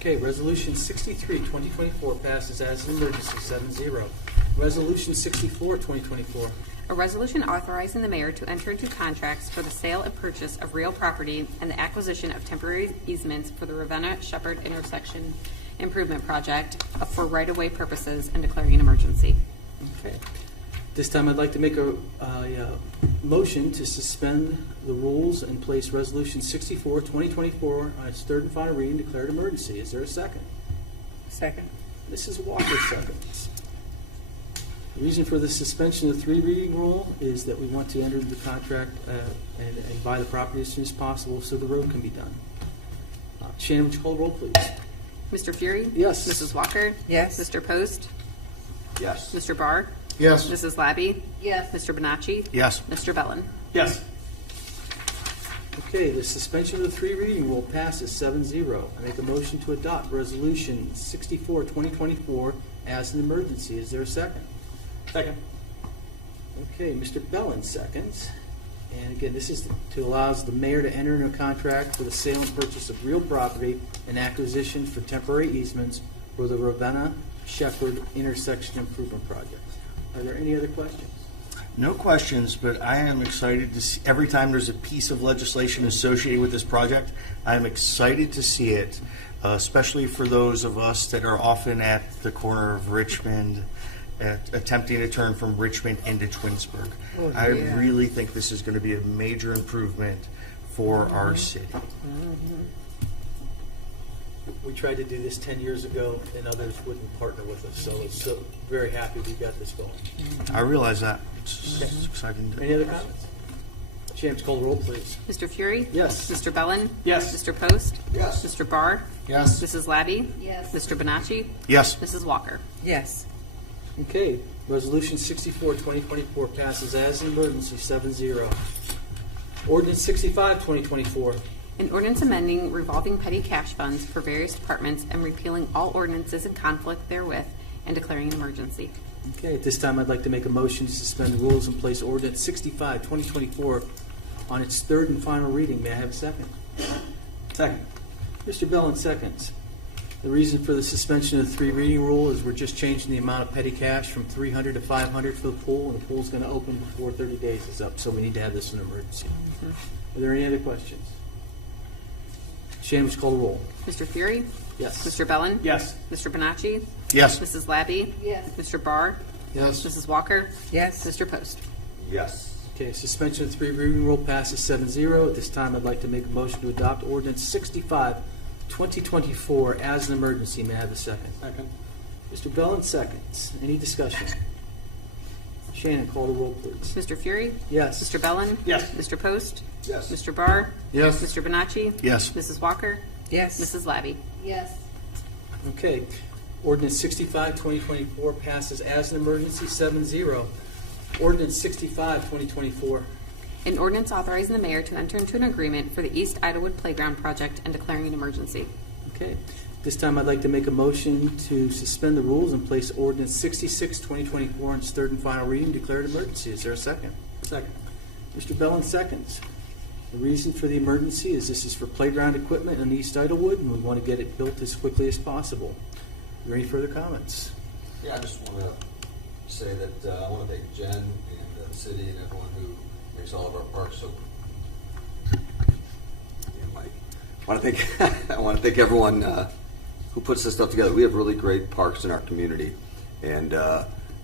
Okay, Resolution 63, 2024 passes as an emergency, 7-0. Resolution 64, 2024. A resolution authorizing the mayor to enter into contracts for the sale and purchase of real property and the acquisition of temporary easements for the Ravenna-Shepherd intersection improvement project for right-of-way purposes and declaring an emergency. Okay. This time I'd like to make a motion to suspend the rules and place Resolution 64, 2024 on its third and final reading, declared emergency. Is there a second? Second. Mrs. Walker seconds. The reason for the suspension of the three reading rule is that we want to enter the contract and buy the property as soon as possible so the road can be done. Shannon, would you call the roll, please? Mr. Fury? Yes. Mrs. Walker? Yes. Mr. Post? Yes. Mr. Barr? Yes. Mrs. Labby? Yes. Mr. Bonacci? Yes. Mr. Bellin? Yes. Okay, the suspension of the three reading rule passes 7-0. I make a motion to adopt Resolution 64, 2024 as an emergency. Is there a second? Second. Okay, Mr. Bellin seconds. And again, this is to allow the mayor to enter into a contract for the sale and purchase of real property and acquisition for temporary easements for the Ravenna-Shepherd intersection improvement project. Are there any other questions? No questions, but I am excited to see, every time there's a piece of legislation associated with this project, I'm excited to see it, especially for those of us that are often at the corner of Richmond, attempting to turn from Richmond into Twinsburg. I really think this is going to be a major improvement for our city. We tried to do this 10 years ago, and others wouldn't partner with us, so it's so very happy we got this going. I realize that. It's exciting. Any other comments? James, call the roll, please. Mr. Fury? Yes. Mr. Bellin? Yes. Mr. Post? Yes. Mr. Barr? Yes. Mrs. Labby? Yes. Mr. Bonacci? Yes. Mrs. Walker? Yes. Okay, Resolution 64, 2024 passes as an emergency, 7-0. Ordinance 65, 2024. An ordinance amending revolving petty cash funds for various departments and repealing all ordinances in conflict therewith and declaring an emergency. Okay, at this time, I'd like to make a motion to suspend the rules and place Ordinance 65, 2024 on its third and final reading. May I have a second? Second. Mr. Bellin seconds. The reason for the suspension of the three reading rule is we're just changing the amount of petty cash from 300 to 500 for the pool, and the pool's going to open before 30 days is up, so we need to have this an emergency. Are there any other questions? Shannon, would you call the roll? Mr. Fury? Yes. Mr. Bellin? Yes. Mr. Bonacci? Yes. Mrs. Labby? Yes. Mr. Barr? Yes. Mrs. Walker? Yes. Mr. Post? Yes. Okay, suspension of the three reading rule passes 7-0. At this time, I'd like to make a motion to adopt Ordinance 65, 2024 as an emergency. May I have a second? Second. Mr. Bellin seconds. Any discussion? Shannon, call the roll, please. Mr. Fury? Yes. Mr. Bellin? Yes. Mr. Post? Yes. Mr. Barr? Yes. Mr. Bonacci? Yes. Mrs. Walker? Yes. Mrs. Labby? Yes. Okay. Ordinance 65, 2024 passes as an emergency, 7-0. Ordinance 65, 2024. An ordinance authorizing the mayor to enter into an agreement for the East Idlewood Playground Project and declaring an emergency. Okay. This time, I'd like to make a motion to suspend the rules and place Ordinance 66, 2024 on its third and final reading, declare an emergency. Is there a second? Second. Mr. Bellin seconds. The reason for the emergency is this is for playground equipment in East Idlewood, and we want to get it built as quickly as possible. Are there any further comments? Yeah, I just want to say that I want to thank Jen and the city and everyone who makes all of our parks so. Yeah, Mike. I want to thank everyone who puts this stuff together. We have really great parks in our community, and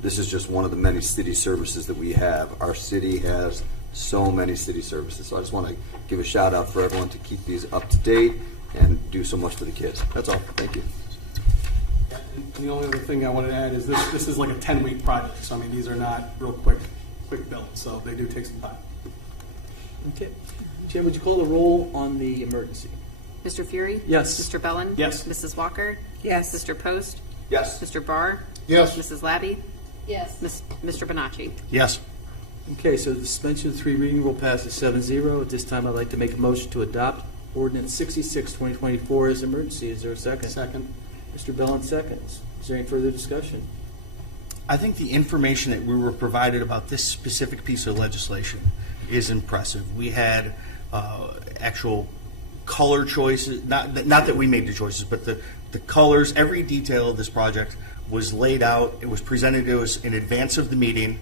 this is just one of the many city services that we have. Our city has so many city services, so I just want to give a shout out for everyone to keep these up to date and do so much for the kids. That's all. Thank you. And the only other thing I wanted to add is this is like a 10-week project, so I mean, these are not real quick builds, so they do take some time. Okay. Jim, would you call the roll on the emergency? Mr. Fury? Yes. Mr. Bellin? Yes. Mrs. Walker? Yes. Mr. Post? Yes. Mr. Barr? Yes. Mrs. Labby? Yes. Mr. Bonacci? Yes. Okay, so the suspension of the three reading rule passes 7-0. At this time, I'd like to make a motion to adopt Ordinance 66, 2024 as emergency. Is there a second? Second. Mr. Bellin seconds. Is there any further discussion? I think the information that we were provided about this specific piece of legislation is impressive. We had actual color choices, not that we made the choices, but the colors, every detail of this project was laid out. It was presented to us in advance of the meeting.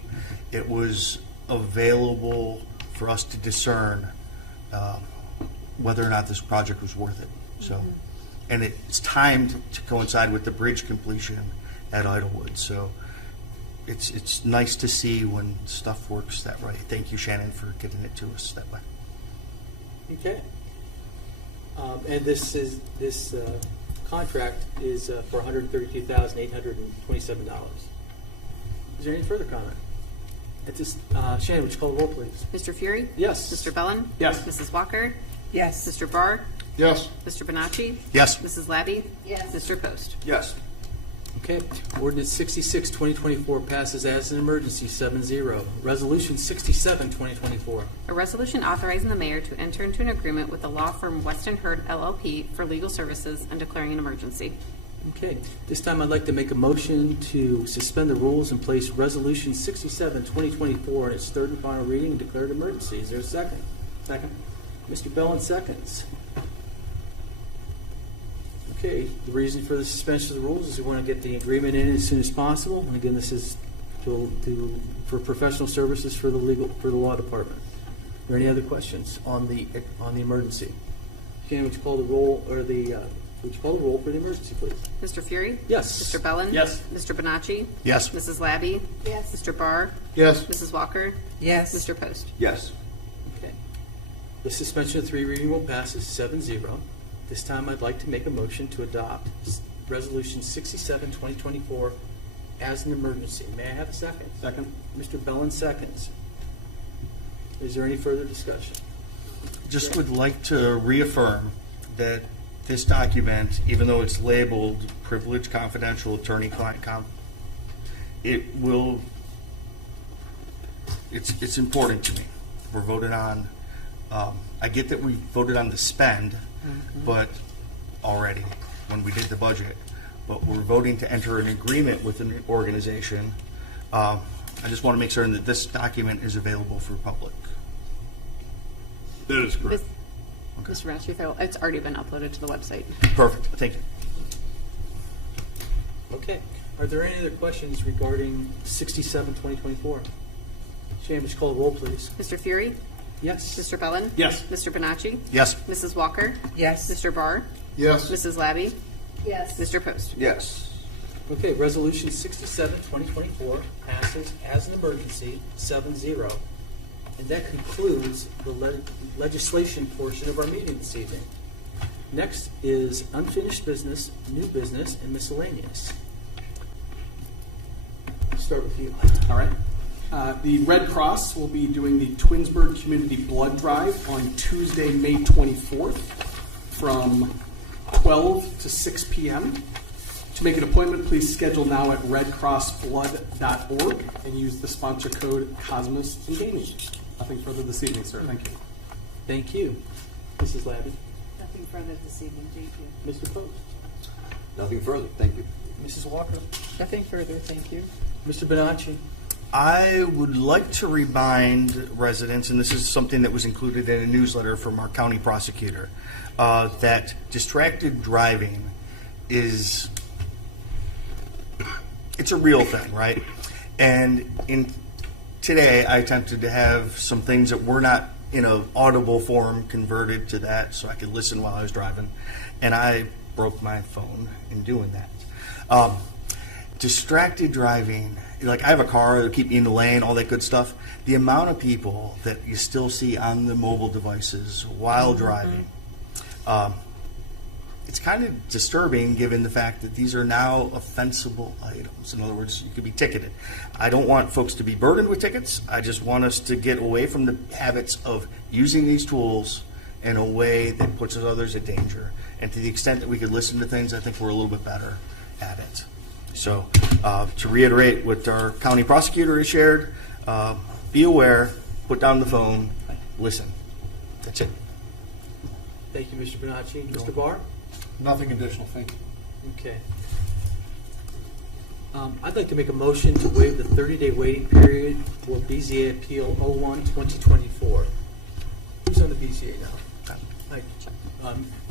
It was available for us to discern whether or not this project was worth it. So, and it's timed to coincide with the bridge completion at Idlewood. So it's nice to see when stuff works that way. Thank you, Shannon, for getting it to us that way. Okay. And this contract is for $132,827. Is there any further comment? At this, Shannon, would you call the roll, please? Mr. Fury? Yes. Mr. Bellin? Yes. Mrs. Walker? Yes. Mr. Barr? Yes. Mr. Bonacci? Yes. Mrs. Labby? Yes. Mr. Post? Yes. Okay. Ordinance 66, 2024 passes as an emergency, 7-0. Resolution 67, 2024. A resolution authorizing the mayor to enter into an agreement with the law firm Weston Hurd LLP for legal services and declaring an emergency. Okay, this time I'd like to make a motion to suspend the rules and place Resolution 67, 2024 in its third and final reading and declare an emergency. Is there a second? Second. Mr. Bellin seconds. Okay, the reason for the suspension of the rules is we want to get the agreement in as soon as possible. And again, this is for professional services for the law department. Are there any other questions on the emergency? Shannon, would you call the roll for the emergency, please? Mr. Fury? Yes. Mr. Bellin? Yes. Mr. Bonacci? Yes. Mrs. Labby? Yes. Mr. Barr? Yes. Mrs. Walker? Yes. Mr. Post? Yes. Okay. The suspension of three reading rule passes 7-0. This time I'd like to make a motion to adopt Resolution 67, 2024 as an emergency. May I have a second? Second. Mr. Bellin seconds. Is there any further discussion? Just would like to reaffirm that this document, even though it's labeled privileged, confidential, attorney-client it's important to me. We're voted on, I get that we voted on the spend, but already, when we did the budget, but we're voting to enter an agreement with an organization. I just want to make certain that this document is available for public. That is correct. Mr. Bonacci, it's already been uploaded to the website. Perfect, thank you. Okay. Are there any other questions regarding 67, 2024? Shannon, would you call the roll, please? Mr. Fury? Yes. Mr. Bellin? Yes. Mr. Bonacci? Yes. Mrs. Walker? Yes. Mr. Barr? Yes. Mrs. Labby? Yes. Mr. Post? Yes. Okay, Resolution 67, 2024 passes as an emergency, 7-0. And that concludes the legislation portion of our meeting this evening. Next is unfinished business, new business, and miscellaneous. I'll start with you. All right. The Red Cross will be doing the Twinsburg Community Blood Drive on Tuesday, May 24th from 12 to 6 p.m. To make an appointment, please schedule now at redcrossblood.org and use the sponsor code Cosmos and Gaming. Nothing further this evening, sir. Thank you. Thank you. Mrs. Labby. Nothing further this evening, thank you. Mr. Post. Nothing further. Thank you. Mrs. Walker. Nothing further, thank you. Mr. Bonacci. I would like to remind residents, and this is something that was included in a newsletter from our county prosecutor, that distracted driving it's a real thing, right? And today I attempted to have some things that were not in an audible form converted to that so I could listen while I was driving, and I broke my phone in doing that. Distracted driving, like I have a car that'll keep me in the lane, all that good stuff. The amount of people that you still see on the mobile devices while driving, it's kind of disturbing given the fact that these are now offensible items. In other words, you could be ticketed. I don't want folks to be burdened with tickets. I just want us to get away from the habits of using these tools in a way that puts others at danger. And to the extent that we could listen to things, I think we're a little bit better at it. So to reiterate what our county prosecutor has shared, be aware, put down the phone, listen. That's it. Thank you, Mr. Bonacci. Mr. Barr? Nothing additional, thank you. Okay. I'd like to make a motion to waive the 30-day waiting period for BZA Appeal 01-2024. Who's on the BZA now? Hi.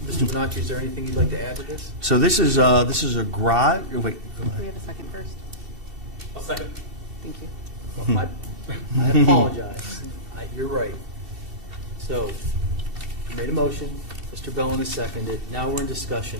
Mr. Bonacci, is there anything you'd like to add to this? So this is a garage. Wait, go Do we ahead. have a second first? I'll second. Thank you. I apologize. You're right. So, you made a motion. Mr. Bellin has seconded. Now we're in discussion.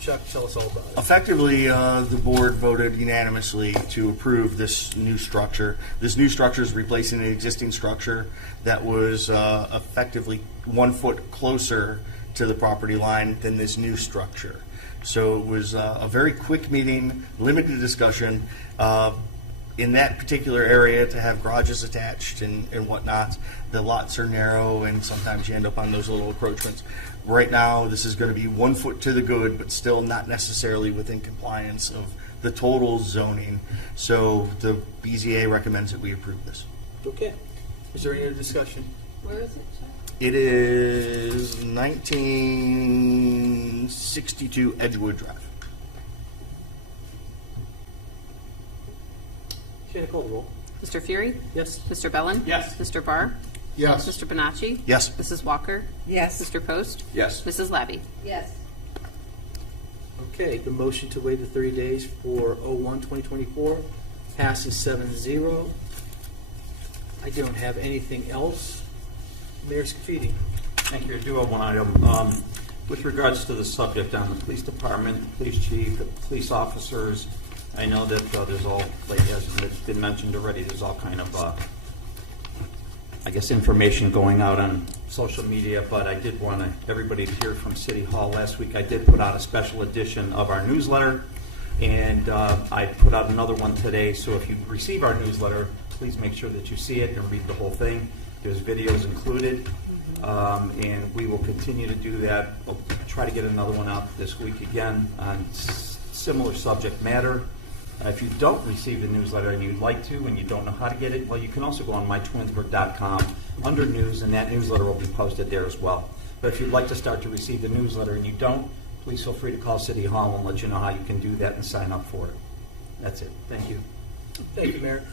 Chuck, tell us all about it. Effectively, the board voted unanimously to approve this new structure. This new structure is replacing an existing structure that was effectively 1 foot closer to the property line than this new structure. So it was a very quick meeting, limited discussion. In that particular area, to have garages attached and whatnot, the lots are narrow and sometimes you end up on those little encroachments. Right now, this is going to be 1 foot to the good, but still not necessarily within compliance of the total zoning. So the BZA recommends that we approve this. Okay. Is there any other discussion? Where is it, Chuck? It is 1962 Edgewood Drive. Shannon, call the roll. Mr. Fury? Yes. Mr. Bellin? Yes. Mr. Barr? Yes. Mr. Bonacci? Yes. Mrs. Walker? Yes. Mr. Post? Yes. Mrs. Labby? Yes. Okay, the motion to waive the 30 days for 01/2024 passes 7-0. I don't have anything else. Mayor Scafidi. Thank you. I do have one item. With regards to the subject on the police department, the police chief, the police officers, I know that there's all, like as it's been mentioned already, there's all kind of, I guess, information going out on social media, but I did want everybody to hear from City Hall. Last week I did put out a special edition of our newsletter, and I put out another one today, so if you receive our newsletter, please make sure that you see it and read the whole thing. There's videos included, and we will continue to do that. We'll try to get another one out this week again on similar subject matter. If you don't receive the newsletter and you'd like to and you don't know how to get it, well, you can also go on mytwinsburg.com under news, and that newsletter will be posted there as well. But if you'd like to start to receive the newsletter and you don't, please feel free to call City Hall and we'll let you know how you can do that and sign up for it. That's it. Thank you. Thank you, Mayor.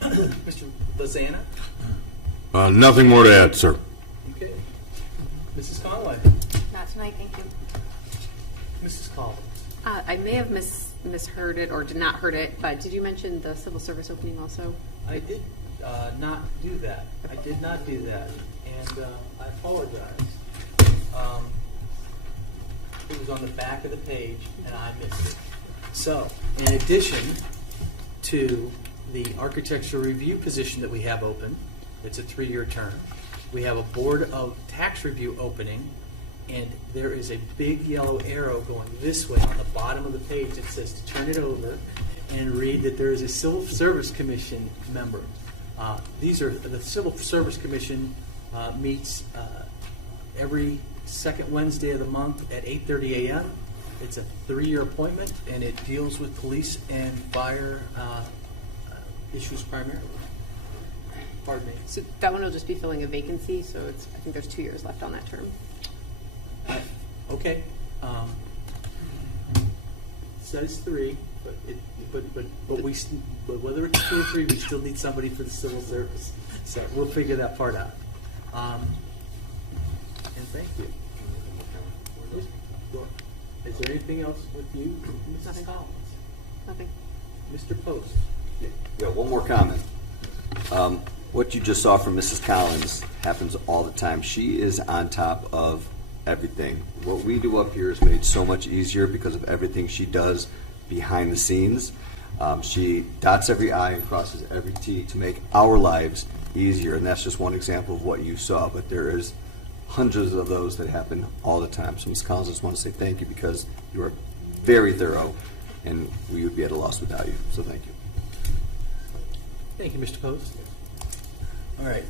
Mr. Lozana? Nothing more to add, sir. Okay. Mrs. Conway? Not tonight, thank you. Mrs. Collins? I may have misheard it or did not heard it, but did you mention the civil service opening also? I did not do that. I did not do that, and I apologize. It was on the back of the page, and I missed it. So, in addition to the architecture review position that we have open, it's a 3-year term. We have a board of tax review opening, and there is a big yellow arrow going this way on the bottom of the page that says to turn it over and read that there is a Civil Service Commission member. The Civil Service Commission meets every second Wednesday of the month at 8:30 a.m. It's a 3-year appointment, and it deals with police and fire issues primarily. Pardon me. So that one will just be filling a vacancy, so I think there's 2 years left on that term. Okay. Says 3, but whether it's 2 or 3, we still need somebody for the civil service. So we'll figure that part out. And thank you. Is there anything else with you, Mrs. Nothing. Collins? Nothing. Mr. Post? Yeah, one more comment. What you just saw from Mrs. Collins happens all the time. She is on top of everything. What we do up here is made so much easier because of everything she does behind the scenes. She dots every I and crosses every T to make our lives easier, and that's just one example of what you saw, but there is hundreds of those that happen all the time. So Ms. Collins, I just want to say thank you because you are very thorough, and we would be at a loss without you, so thank you. Thank you, Mr. Post. All right.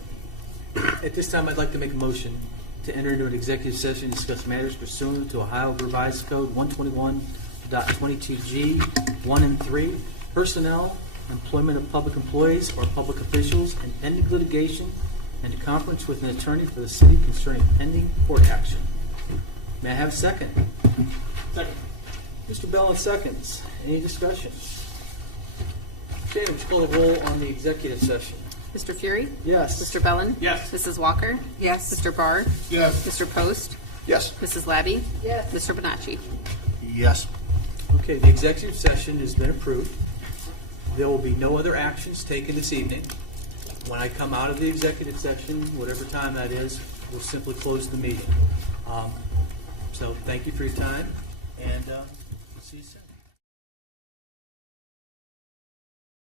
At this time, I'd like to make a motion to enter into an executive session and discuss matters pursuant to Ohio Revised Code 121.22G 1 and 3, personnel, employment of public employees or public officials, and pending litigation, and a conference with an attorney for the city concerning pending court action. May I have a second? Second. Mr. Bell, seconds. Any discussion? Shannon, would you call the roll on the executive session? Mr. Fury? Yes. Mr. Bellin? Yes. Mrs. Walker? Yes. Mr. Barr? Yes. Mr. Post? Yes. Mrs. Labby? Yes. Mr. Bonacci? Yes. Okay, the executive session has been approved. There will be no other actions taken this evening. When I come out of the executive session, whatever time that is, we'll simply close the meeting. So thank you for your time, and see you soon.